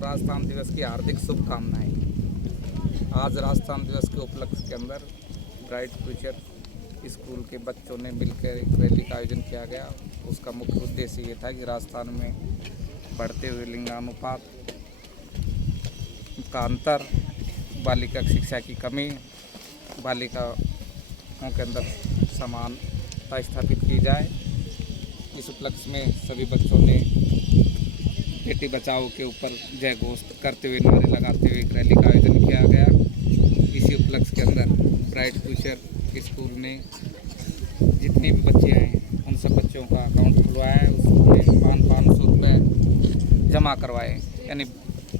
राजस्थान दिवस की हार्दिक शुभकामनाएं। आज राजस्थान दिवस के उपलक्ष्य के अंदर ब्राइट फ्यूचर स्कूल के बच्चों ने मिलकर एक रैली का आयोजन किया गया। उसका मुख्य उद्देश्य ये था कि राजस्थान में बढ़ते हुए लिंगानुपात का अंतर, बालिका शिक्षा की कमी, बालिकाओं के अंदर समानता स्थापित की जाए। इस उपलक्ष्य में सभी बच्चों ने बेटी बचाओ के ऊपर जय घोष करते हुए, नारे लगाते हुए एक रैली का आयोजन किया गया। इसी उपलक्ष्य के अंदर ब्राइट फ्यूचर स्कूल ने जितने भी बच्चे हैं उन सब बच्चों का अकाउंट खुलवाया है, उसमें 500 रुपये जमा करवाए। यानी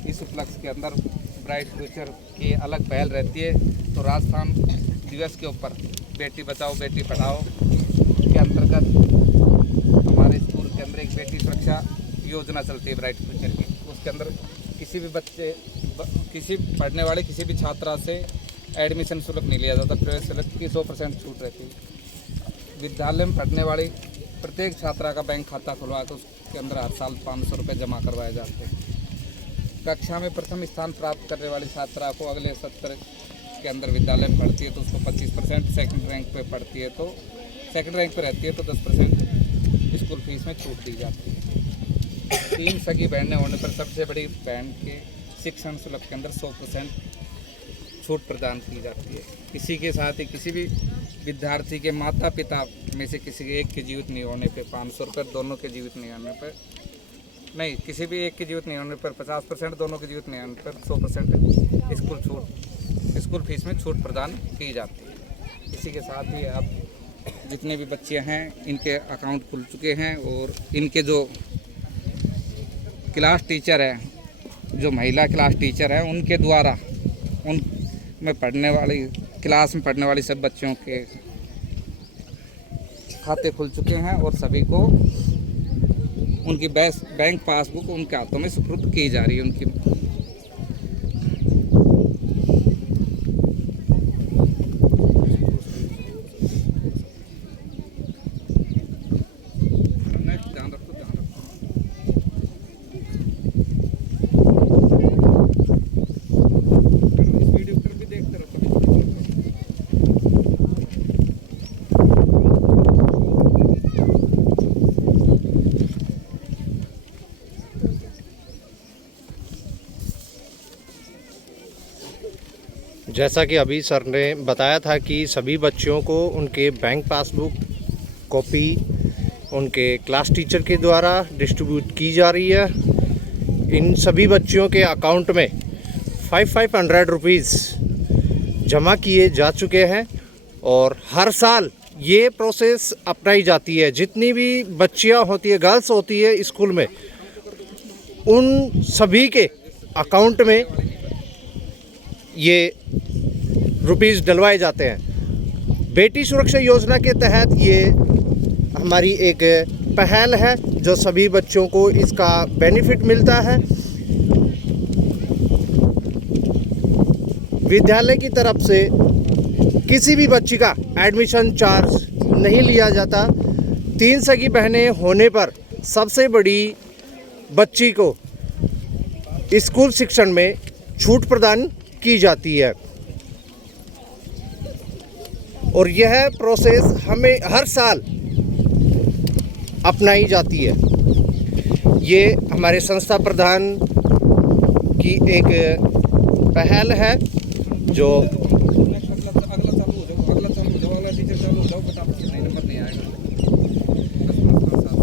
इस उपलक्ष्य के अंदर ब्राइट फ्यूचर की अलग पहल रहती है। तो राजस्थान दिवस के ऊपर बेटी बचाओ बेटी पढ़ाओ के अंतर्गत हमारे स्कूल के अंदर एक बेटी सुरक्षा योजना चलती है ब्राइट फ्यूचर की। उसके अंदर किसी पढ़ने वाले किसी भी छात्रा से एडमिशन शुल्क नहीं लिया जाता, प्रवेश शुल्क की 100% छूट रहती है। विद्यालय में पढ़ने वाली प्रत्येक छात्रा का बैंक खाता खुलवा कर उसके अंदर हर साल 500 रुपये जमा करवाए जाते हैं। कक्षा में प्रथम स्थान प्राप्त करने वाली छात्रा को अगले सत्र के अंदर विद्यालय में पढ़ती है तो उसको 25%, सेकंड रैंक पे पढ़ती है तो सेकंड रैंक पे रहती है तो 10% स्कूल फीस में छूट दी जाती है। 3 सगी बहनें होने पर सबसे बड़ी बहन के शिक्षण शुल्क के अंदर 100% छूट प्रदान की जाती है। इसी के साथ ही किसी भी विद्यार्थी के माता पिता में से किसी के एक के जीवित नहीं होने पर 500 रुपये, दोनों के जीवित नहीं होने पर नहीं, किसी भी एक के जीवित नहीं होने पर 50%, दोनों के जीवित नहीं होने पर 100% स्कूल फीस में छूट प्रदान की जाती है। इसी के साथ ही अब जितने भी बच्चे हैं इनके अकाउंट खुल चुके हैं और इनके जो क्लास टीचर है, जो महिला क्लास टीचर है, उनके द्वारा उन में पढ़ने वाली क्लास में पढ़ने वाली सब बच्चों के खाते खुल चुके हैं और सभी को उनकी बैंक पासबुक उनके हाथों में सुपुर्द की जा रही है। उनकी जैसा कि अभी सर ने बताया था कि सभी बच्चों को उनके बैंक पासबुक कॉपी उनके क्लास टीचर के द्वारा डिस्ट्रीब्यूट की जा रही है। इन सभी बच्चों के अकाउंट में 500 रुपीज़ जमा किए जा चुके हैं और हर साल ये प्रोसेस अपनाई जाती है। जितनी भी बच्चियां होती है, गर्ल्स होती है स्कूल में, उन सभी के अकाउंट में ये रुपीज़ डलवाए जाते हैं। बेटी सुरक्षा योजना के तहत ये हमारी एक पहल है जो सभी बच्चों को इसका बेनिफिट मिलता है। विद्यालय की तरफ से किसी भी बच्ची का एडमिशन चार्ज नहीं लिया जाता। 3 सगी बहनें होने पर सबसे बड़ी बच्ची को स्कूल शिक्षण में छूट प्रदान की जाती है और यह प्रोसेस हमें हर साल अपनाई जाती है। ये हमारे संस्था प्रधान की एक पहल है जो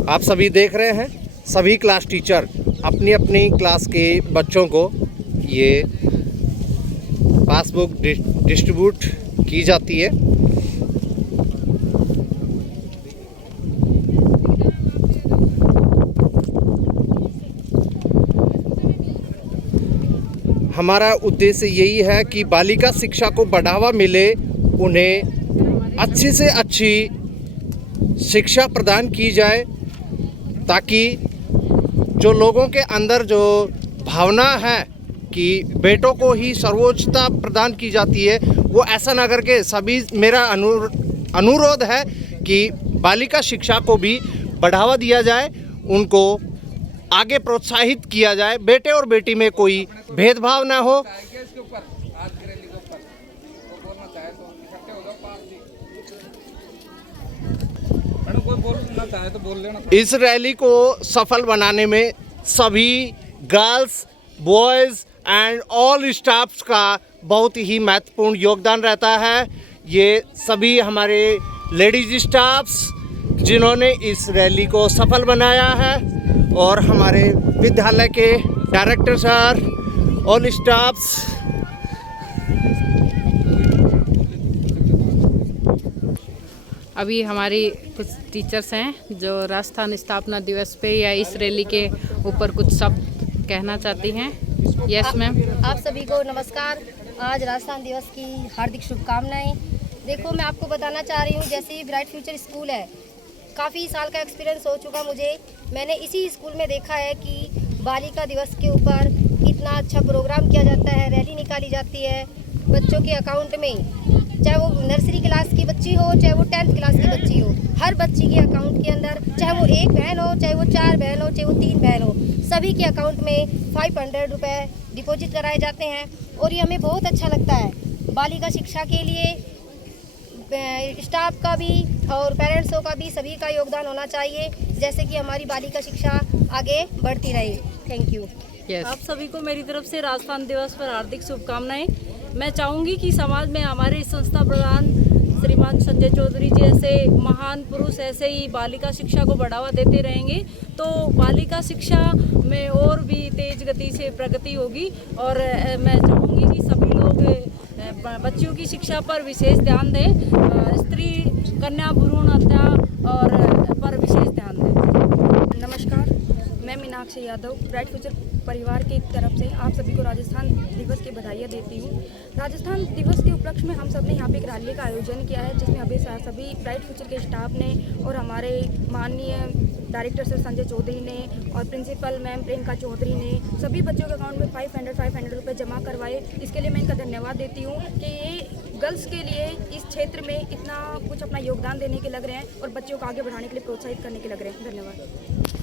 आप सभी देख रहे हैं। सभी क्लास टीचर अपनी अपनी क्लास के बच्चों को ये पासबुक डिस्ट्रीब्यूट की जाती है। हमारा उद्देश्य यही है कि बालिका शिक्षा को बढ़ावा मिले, उन्हें अच्छी से अच्छी शिक्षा प्रदान की जाए ताकि जो लोगों के अंदर जो भावना है कि बेटों को ही सर्वोच्चता प्रदान की जाती है, वो ऐसा ना करके सभी मेरा अनुरोध है कि बालिका शिक्षा को भी बढ़ावा दिया जाए, उनको आगे प्रोत्साहित किया जाए, बेटे और बेटी में कोई भेदभाव ना हो। इसके ऊपर आज की रैली के ऊपर वो बोलना चाहे तो इकट्ठे हो जाओ पास जी। मैडम कोई बोलना चाहे तो बोल लेना। इस रैली को सफल बनाने में सभी girls, boys and all staffs का बहुत ही महत्वपूर्ण योगदान रहता है। ये सभी हमारे लेडीज स्टाफ्स जिन्होंने इस रैली को सफल बनाया है, और हमारे विद्यालय के डायरेक्टर सर, ऑल स्टाफ्स। अभी हमारी कुछ टीचर्स हैं जो राजस्थान स्थापना दिवस पे या इस रैली के ऊपर कुछ शब्द कहना चाहती हैं। Yes ma'am. आप सभी को नमस्कार। आज राजस्थान दिवस की हार्दिक शुभकामनाएं। देखो, मैं आपको बताना चाह रही हूँ, जैसे ब्राइट फ्यूचर स्कूल है, काफ़ी साल का एक्सपीरियंस हो चुका मुझे। मैंने इसी स्कूल में देखा है कि बालिका दिवस के ऊपर कितना अच्छा प्रोग्राम किया जाता है, रैली निकाली जाती है बच्चों के अकाउंट में, चाहे वो नर्सरी क्लास की बच्ची हो, चाहे वो 10th क्लास की बच्ची हो, हर बच्ची के अकाउंट के अंदर, चाहे वो एक बहन हो, चाहे वो 4 बहन हो, चाहे वो 3 बहन हो, सभी के अकाउंट में 500 रुपये डिपॉजिट कराए जाते हैं। और ये हमें बहुत अच्छा लगता है। बालिका शिक्षा के लिए स्टाफ का भी और पेरेंट्सों का भी सभी का योगदान होना चाहिए, जैसे कि हमारी बालिका शिक्षा आगे बढ़ती रहे। Thank you. यस। आप सभी को मेरी तरफ से राजस्थान दिवस पर हार्दिक शुभकामनाएं। मैं चाहूँगी कि समाज में हमारे संस्था प्रधान श्रीमान संजय चौधरी जी ऐसे महान पुरुष ऐसे ही बालिका शिक्षा को बढ़ावा देते रहेंगे तो बालिका शिक्षा में और भी तेज गति से प्रगति होगी। और मैं चाहूँगी कि सभी लोग बच्चियों की शिक्षा पर विशेष ध्यान दें, स्त्री कन्या भ्रूण हत्या और पर विशेष ध्यान दें। नमस्कार, मैं मीनाक्षी यादव ब्राइट फ्यूचर परिवार की तरफ से आप सभी को राजस्थान दिवस की बधाइयाँ देती हूँ। राजस्थान दिवस के उपलक्ष्य में हम सब ने यहाँ पे एक रैली का आयोजन किया है, जिसमें अभी सभी ब्राइट फ्यूचर के स्टाफ ने और हमारे माननीय डायरेक्टर सर संजय चौधरी ने और प्रिंसिपल मैम प्रियंका चौधरी ने सभी बच्चों के अकाउंट में 500 रुपये जमा करवाए। इसके लिए मैं इनका धन्यवाद देती हूँ कि ये गर्ल्स के लिए इस क्षेत्र में इतना कुछ अपना योगदान देने के लग रहे हैं और बच्चों को आगे बढ़ाने के लिए प्रोत्साहित करने के लग रहे हैं। धन्यवाद।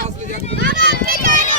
पास ले जाकर